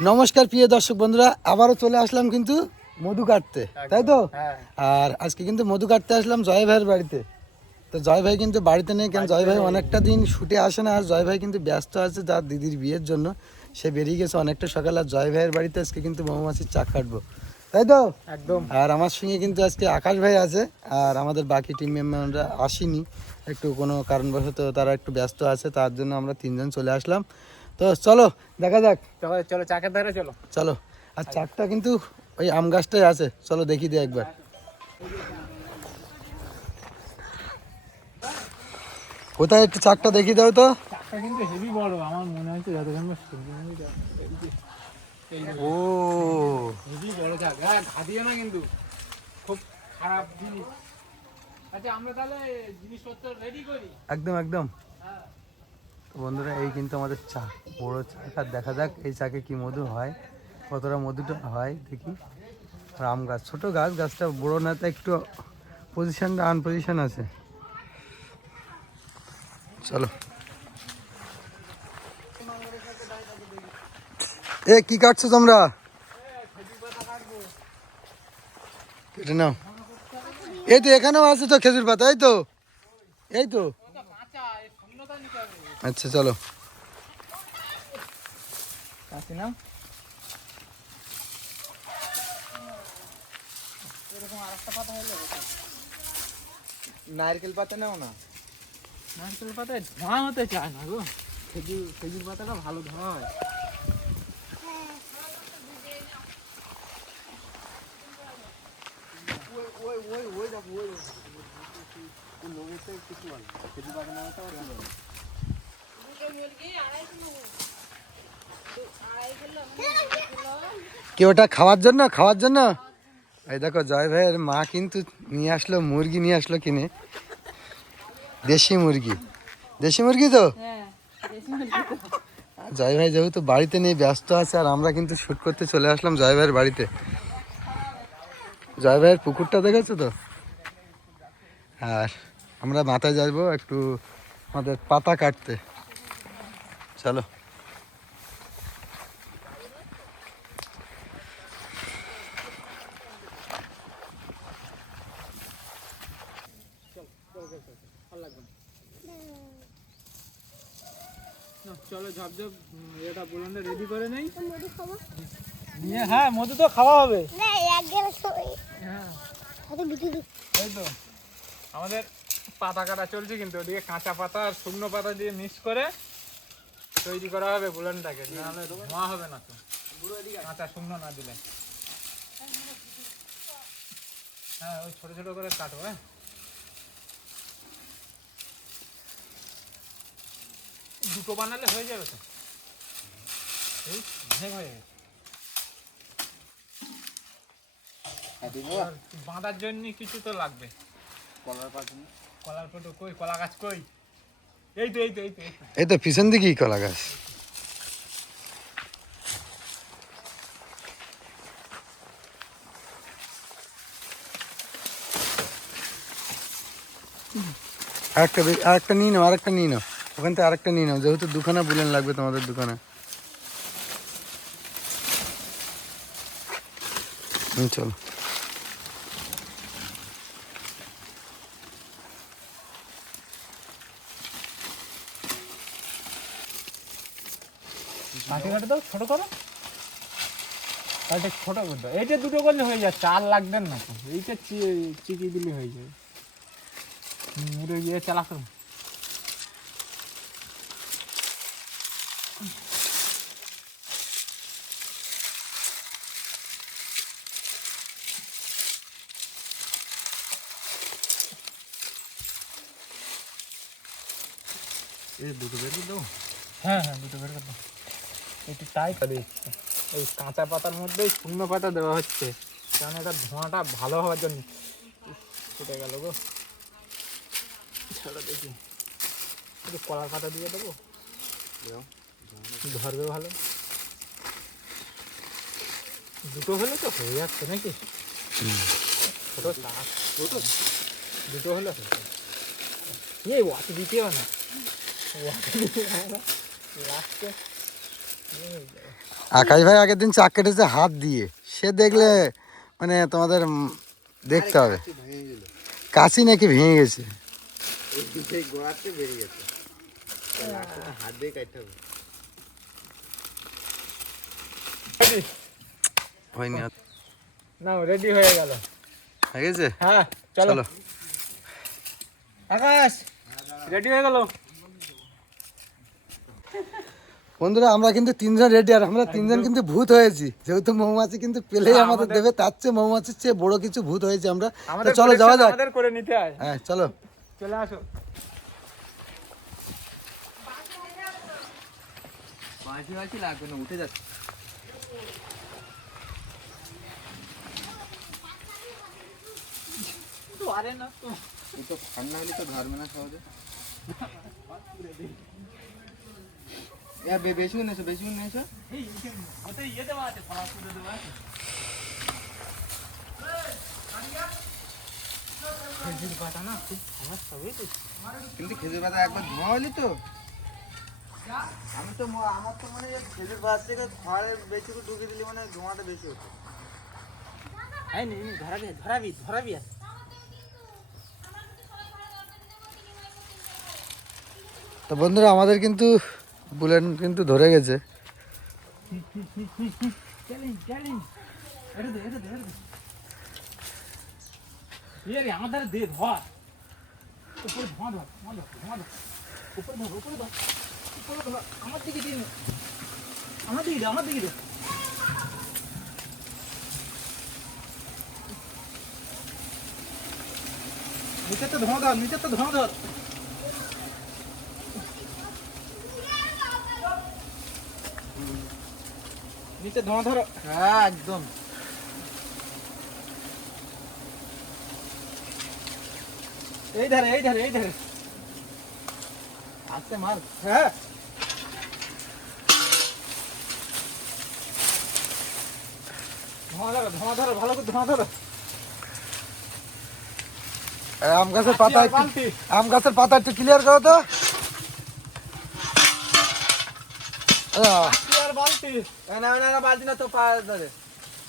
নমস্কার প্রিয় দর্শক বন্ধুরা, আবারও চলে আসলাম কিন্তু মধু কাটতে, তাই তো? আর আজকে কিন্তু মধু কাটতে আসলাম জয় ভাইয়ের বাড়িতে। তো জয় ভাই কিন্তু বাড়িতে নেই, কারণ জয় ভাই অনেকটা দিন শুটে আসে না। আর জয় ভাই কিন্তু ব্যস্ত আছে তার দিদির বিয়ের জন্য, সে বেরিয়ে গেছে অনেকটা সকালে। আর জয় ভাইয়ের বাড়িতে আজকে কিন্তু মৌমাছির চাক কাটবো, তাই তো? একদম। আর আমার সঙ্গে কিন্তু আজকে আকাশ ভাই আছে, আর আমাদের বাকি টিম মেম্বাররা আসেনি, একটু কোনো কারণবশত তারা একটু ব্যস্ত আছে, তার জন্য আমরা তিনজন চলে আসলাম। তো চলো দেখা যাক, চলো চলো চাকের ধারে চলো। চলো। আর চাকটা কিন্তু ওই আম গাছটাই আছে, চলো দেখি দিই একবার। কোথায় একটু চাকটা দেখি দাও তো। চাকটা কিন্তু হেভি বড়, আমার মনে হচ্ছে যতক্ষণ ও হেভি বড় চাক। হ্যাঁ, ঘাটিয়ে না কিন্তু, খুব খারাপ জিনিস। আচ্ছা, আমরা তাহলে জিনিসপত্র রেডি করি। একদম একদম। তো বন্ধুরা, এই কিন্তু আমাদের চা, বড় চাক। আর দেখা যাক এই চাকে কি মধু হয়, কতটা মধুটা হয় দেখি। আর আম গাছ, ছোট গাছ, গাছটা বড় না, তো একটু পজিশনটা আনপজিশন আছে। চলো। এ কি কাটছো তোমরা? কেটে নাও। এই তো এখানেও আছে তো খেজুর পাতা, এই তো, এই তো। আচ্ছা চলো। কাটি না, এরকম আরেকটা পাতা হলে নারকেল পাতা নাও না। নারকেল পাতায় ধোঁয়া হতে চায় না গো। খেজুর পাতাটা ভালো ধোঁয়া হয়। কি ওটা খাওয়ার জন্য? খাওয়ার জন্য? এই দেখো জয় ভাইয়ের মা কিন্তু নিয়ে আসলো মুরগি, নিয়ে আসলো কিনে, দেশি মুরগি। দেশি মুরগি তো। জয় ভাই যেহেতু বাড়িতে নেই, ব্যস্ত আছে, আর আমরা কিন্তু শুট করতে চলে আসলাম জয় ভাইয়ের বাড়িতে। জয় ভাইয়ের পুকুরটা দেখেছো তো? আর আমরা মাথায় যাবো একটু আমাদের পাতা কাটতে, চলো। চলো ঝপঝপ এটা বুলন্ডে রেডি করে নেই নিয়ে। হ্যাঁ, মধু তো খাওয়া হবে। হ্যাঁ, এই তো আমাদের পাতা কাটা চলছে, কিন্তু ওদিকে কাঁচা পাতা আর শুকনো পাতা দিয়ে মিক্স করে তৈরি করা হবে বুলনটাকে, নাহলে ধোঁয়া হবে না তো কাঁচা শুকনো না দিলে। হ্যাঁ, ওই ছোট ছোট করে কাটো। হ্যাঁ, দুটো বানালে হয়ে যাবে তো। এই হয়ে গেছে। বাঁধার জন্য কিছু তো লাগবে। কলার পাতা কই? কলা গাছ কই? এই তো এই তো এই তো এই তো পিছন দিকেই কলা গাছ। আরেকটা নিয়ে নাও, আরেকটা নিয়ে নাও, ওখান থেকে আরেকটা নিয়ে নাও, যেহেতু দুখানা বুলেন লাগবে তোমাদের দোকানে। চলো। কাটে কাটে দাও, ছোট করো। কাটে ছোট করে দাও। এইটা দুটো করলে হয়ে যাচ্ছে, আর লাগবে না তো। এইটা চিকি দিলে হয়ে যাবে। এটা ইয়ে চালা করুন। এই দুটো বের করে দেবো। হ্যাঁ হ্যাঁ, দুটো বের করে দাও। একটু টাইট করে দিচ্ছি। এই কাঁচা পাতার মধ্যেই শুকনো পাতা দেওয়া হচ্ছে, কারণ এটা ধোঁয়াটা ভালো হওয়ার জন্য। ফুটে গেল গো, ছাড়া দেখি। একটু কলার পাতা দিয়ে দেবো, ধরবে ভালো। দুটো হলে তো হয়ে যাচ্ছে নাকি? ছোটো চাষ, দুটো হলে এই ওয়াট দিতেও না, লাস্টে আকাশ ভাই আগের দিন চাক কেটেছে হাত দিয়ে, সে দেখলে মানে তোমাদের দেখতে হবে। কাশি নাকি ভেঙে গেছে, হয়নি না রেডি হয়ে গেল, হয়ে গেছে। হ্যাঁ চলো আকাশ রেডি হয়ে গেল। বন্ধুরা আমরা কিন্তু 3 জন রেডি, আর আমরা 3 জন কিন্তু ভূত হয়েছি, যেহেতু মৌমাছি কিন্তু পেলেই আমাদের দেবে, তার চেয়ে মৌমাছির চেয়ে বড় কিছু ভূত হয়েছে আমরা। তো চলো যাওয়া যাক, আমাদের করে নিতে হয়। হ্যাঁ চলো চলে আসো। বাঁশি লাগবে না, উঠে যাচ্ছে। আরে না তো ঠান্ডা হলে তো ধরবে না সহজে। বেশি নেছো, বেশি নেছো। কিন্তু খেজুর পাতা একবার ধোঁয়া হলি তো, আমি তো আমার তো মনে হয় খেজুর পাতা থেকে খড়ের বেশি করে ঢুকে দিলে মানে ধোঁয়াটা বেশি হতো। ধরাবি ধরাবি। তো বন্ধুরা আমাদের কিন্তু বুলেট কিন্তু ধরে গেছে। আমাদের দে ধর, উপরে ধোঁয়া ধর, ধোঁয়া ধর, ধোঁয়া ধর, উপরে ধর, উপরে ধর, উপরে ধর, আমার দিকে দিন, আমার দিকে দে, আমার দিকে দে। নিচে তো ধোঁয়া ধর, নিচে তো ধোঁয়া ধর। নিচে ধোঁয়া ধরো, হ্যাঁ একদম। এই ধারে, এই ধারে, এই ধারে আস্তে মার। হ্যাঁ ধোঁয়া ধরো, ধোঁয়া ধরো, ভালো করে ধোঁয়া ধরো। আম গাছের পাতা আম গাছের পাতা একটু ক্লিয়ার করো তো। বালতি না তো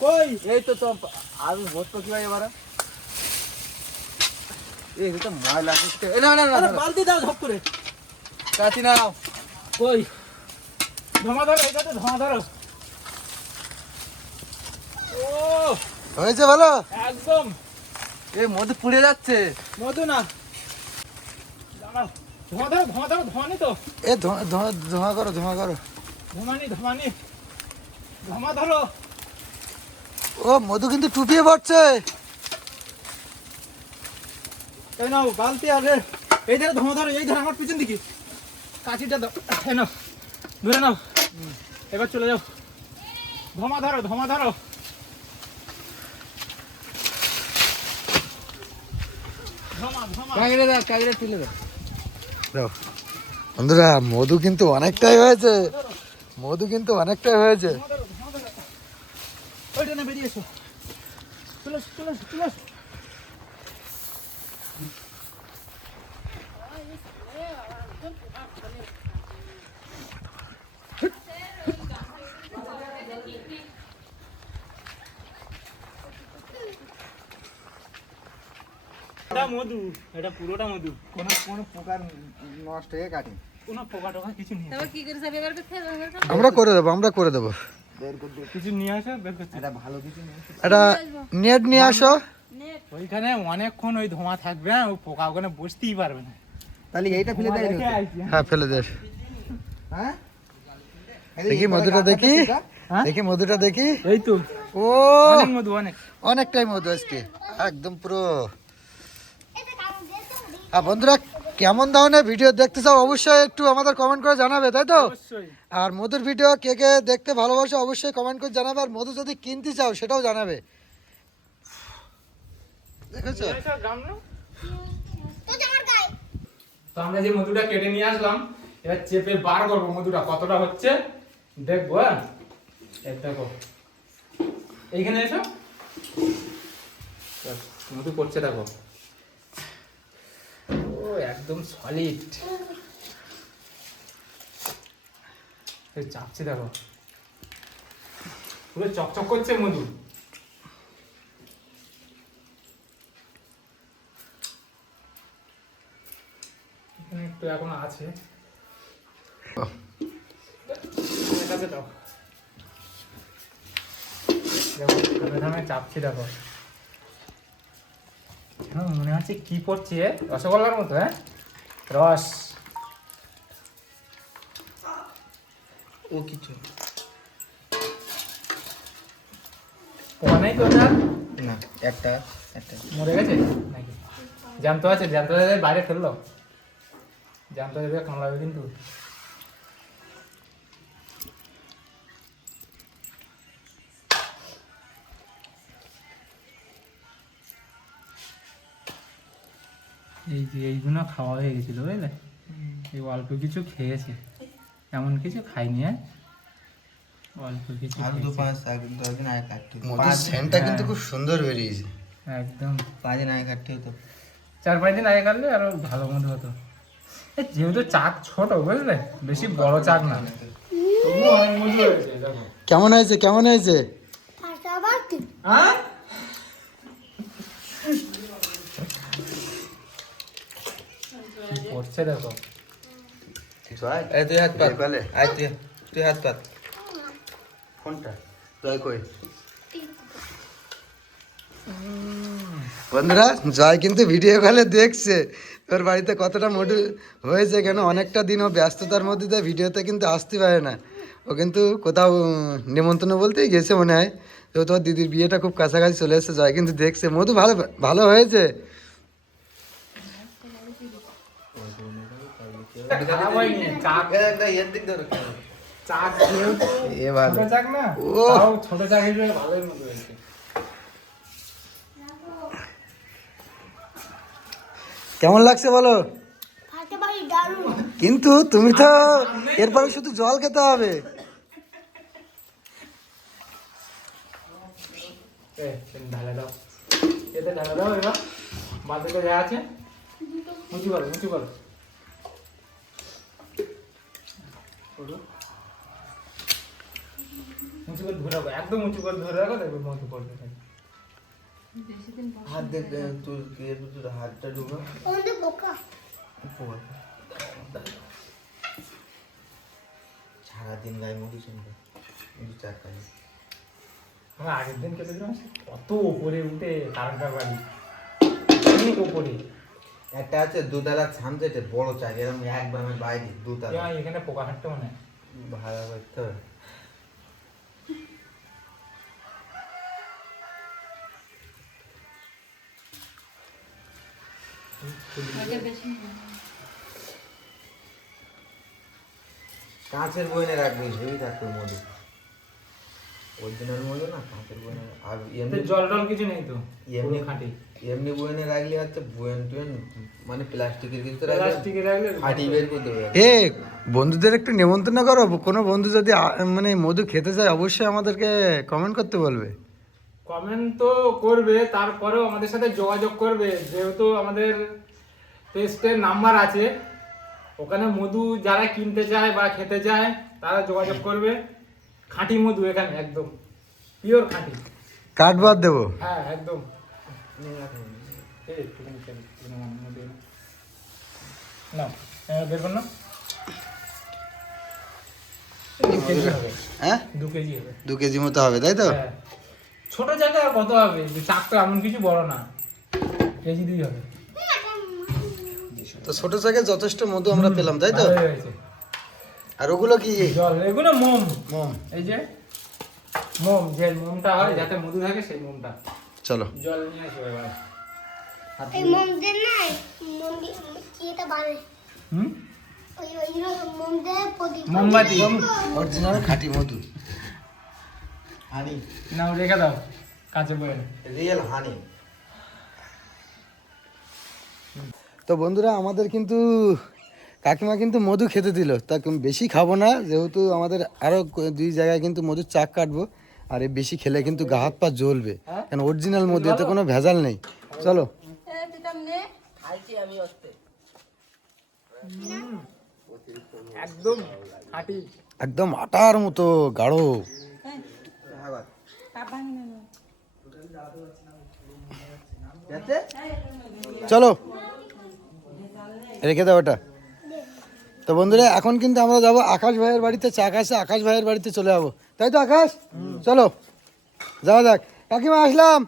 কই, এই তো আর ভরতো কি ভাই এবার। এই তো ময়লা করতে, বালতি দাও ঝপ করে, কাছি নাও। কই ধোঁয়া ধরো, এটাতে ধোঁয়া ধরো। ও হয়েছে ভালো, একদম। এই মধু পুড়ে যাচ্ছে। মধু না, ধোঁয়া ধরো, ধোঁয়া ধরো, ধোঁয়া নি তো। এ ধোঁয়া করো, ধোঁয়া করো। ধোঁয়ানি, ধোঁয়ানি, ধোঁয়া ধরো। ও মধু কিন্তু টুপিয়ে পড়ছে। এই নাও বালতি, আর এই ধারে ধোঁয়া ধরো, এই ধারে আমার পিছন দিকে কাঁচিটা দাও। এই নাও ধরে নাও, এবার চলে যাও। ধোঁয়া ধরো, ধোঁয়া ধরো। বন্ধুরা মধু কিন্তু অনেকটাই হয়েছে, মধু কিন্তু অনেকটাই হয়েছে। ওইটা না বেরিয়ে এসো, চলে এসো, চলে এসো, চলে এসো। মধু, এটা পুরোটা মধু, কোনো কোনো পোকা নষ্ট হয়ে কাটে, কোনো পোকা টোকা কিছু নেই। আমরা করে দেবো, আমরা করে দেবো। কিছু নিয়ে আসো, এটা ভালো কিছু নিয়ে আসো, এটা নেট নিয়ে আসো। ওইখানে অনেকক্ষণ ওই ধোঁয়া থাকবে, ওই পোকা ওখানে বসতেই পারবে না। তাহলে এইটা ফেলে দেয়। হ্যাঁ ফেলে দে। হ্যাঁ দেখি মধুটা দেখি, দেখি মধুটা দেখি। এই তো ও অনেক মধু, অনেক, অনেকটাই মধু আজকে একদম পুরো। আর বন্ধুরা কেমন ধরনের ভিডিও দেখতে চাও অবশ্যই একটু আমাদের কমেন্ট করে জানাবে, তাই তো? অবশ্যই। আর মধুর ভিডিও কে কে দেখতে ভালোবাসে অবশ্যই কমেন্ট করে জানাবে, আর মধু যদি কিনতে চাও সেটাও জানাবে। দেখেছো তো আমরা যে মধুটা কেটে নিয়ে আসলাম, এবার চেপে বার করবো মধুটা কতটা হচ্ছে দেখবো। হ্যাঁ এই দেখো, এইখানে এসো, মধু করছে দেখো। ও একদম সলিড, চাপছে দেখো। পুরো চকচক করছে মধু। এখানে একটু এখন আছে, এটাতে দাও। দেখো ধামে চাপছি, দেখো মনে হচ্ছে কি পড়ছে, রসগোল্লার মতো। হ্যাঁ, রস। ও কিছু পোয়া নেই তো ওটা? না, একটা মরে গেছে নাকি? জ্যান্ত আছে, জ্যান্ত বাইরে ফেললো, জ্যান্ত দেবে কামড়াবে কিন্তু। এই যে এইগুলো খাওয়া হয়ে গেছিল বুঝলে, এই অল্প কিছু খেয়েছে, এমন কিছু খাইনি। হ্যাঁ, অল্প কিছু আর খেয়েছে। 5 দিন আগে কাটতে হতো। মধুর সেন্টটা কিন্তু খুব সুন্দর বেরিয়েছে। একদম 5 দিন আগে কাটতে হতো। 4-5 দিন আগে কাটলে আরো ভালো মতো হতো। যেহেতু চাক ছোট বুঝলে, বেশি বড় চাক না, তবুও অনেক মজা হয়েছে। দেখো কেমন হয়েছে, কেমন হয়েছে? হ্যাঁ, কি করছে দেখো। এই তুই হাত পাত। বলে আয় তুই হাত পাত। কোনটা জয় কই? বন্ধুরা, জয় কিন্তু ভিডিও কলে দেখছে তোর বাড়িতে কতটা মধু হয়েছে, কেন অনেকটা দিন ও ব্যস্ততার মধ্যে দিয়ে ভিডিওতে কিন্তু আসতে পারে না। ও কিন্তু কোথাও নিমন্ত্রণ বলতেই গেছে মনে হয়। তো তোর দিদির বিয়েটা খুব কাছাকাছি চলে এসেছে, জয় কিন্তু দেখছে মধু ভালো ভালো হয়েছে। খারাপ হয়নি, চাক এর দিক ধরো। চাক যেহেতু এ ভালো। ছোট চাক না, ও। তাও ছোট চাক হিসেবে ভালোই মতো হয়েছে। কেমন লাগছে বলো? কিন্তু তুমি তো এরপরে শুধু জল খেতে হবে। ঢালে দাও, এতে ঢালে দাও। এবার বাতিতে যা আছে উঁচু করো, উঁচু করো। উঁচু করে ধরে রাখো, একদম উঁচু করে ধরে রাখো, দেখবে মতো পড়বে। হাত দেখ, তোর হাতটা ঢুকা। সারাদিন গায়ে মধু শুনবে, মধু চাক খাই। আমরা আগের দিন কেটে দিলাম, কত উপরে উঠে তারকা বাড়ি, অনেক উপরে। একটা আছে দুতলা ছামচেটে বড় চাক, এরকম একবার আমার বাইরে দুতলা। এখানে পোকা হাঁটতে মনে হয়। ভালো করতে হবে। কাঁচের বইনে রাখবি, হেভি থাকবে মধু। অরিজিনাল মধু না, কাঁচের বইনে। আর এমনি জল টল কিছু নেই তো, এমনি খাঁটি। এমনি বইনে রাখলে হচ্ছে বইন টুয়েন, মানে প্লাস্টিকের কিছু রাখলে প্লাস্টিকে রাখলে ফাটি বের করে দেবে। এ বন্ধুদের একটু নেমন্তন্ন করো, কোনো বন্ধু যদি মানে মধু খেতে চায় অবশ্যই আমাদেরকে কমেন্ট করতে বলবে। কমেন্ট তো করবে, তারপরেও আমাদের সাথে যোগাযোগ করবে, যেহেতু আমাদের টেস্টের নাম্বার আছে, ওখানে মধু যারা কিনতে চায় বা খেতে চায় তারা যোগাযোগ করবে। খাঁটি মধু এখানে, একদম পিওর খাঁটি। কাঠ বাদ দেবো। হ্যাঁ, একদম। এই একটুখানি তেল, মধু এনে। নাও, বের কর না। 2 কেজি হবে। হ্যাঁ 2 কেজি হবে। 2 কেজি মতো হবে, তাই তো? হ্যাঁ। ছোট জায়গায় আর কত হবে, চাক তো এমন কিছু বড় না, কেজি 2 হবে। তো ছোট জায়গায় যথেষ্ট মধু আমরা পেলাম, তাই তো? ভালোই হয়েছে। আর ওগুলো কি? জল, এগুলো মোম। মোম। এই যে মোম, যে মোমটা হয় যাতে মধু থাকে, সেই মোমটা। চলো জল নিয়ে আসো এবার। এই মোম দেন না, মোম দিয়ে কি এটা বানায়? হুম, ওই মোম দিয়ে প্রদীপ মোমবাতি। অরিজিনাল খাঁটি মধু। হানি, নাও রেখে দাও কাঁচে বয়ে। রিয়েল হানি। তো বন্ধুরা, আমাদের কিন্তু কাকিমা কিন্তু মধু খেতে দিল, তা বেশি খাবো না, যেহেতু আমাদের আরও 2 জায়গায় কিন্তু মধুর চাক কাটবো। আর এই বেশি খেলে কিন্তু গা হাত পা জ্বলবে, কারণ অরিজিনাল মধু, এতে কোনো ভেজাল নেই। চলো একদম খাঁটি। একদম আটার মতো গাঢ়। আবার চলো রেখে দাও ওটা। তো বন্ধুরা এখন কিন্তু আমরা যাবো আকাশ ভাইয়ের বাড়িতে, চা খাসে আকাশ ভাইয়ের বাড়িতে চলে যাবো, তাই তো আকাশ? চলো যাওয়া যাক। কাকিমা আসলাম।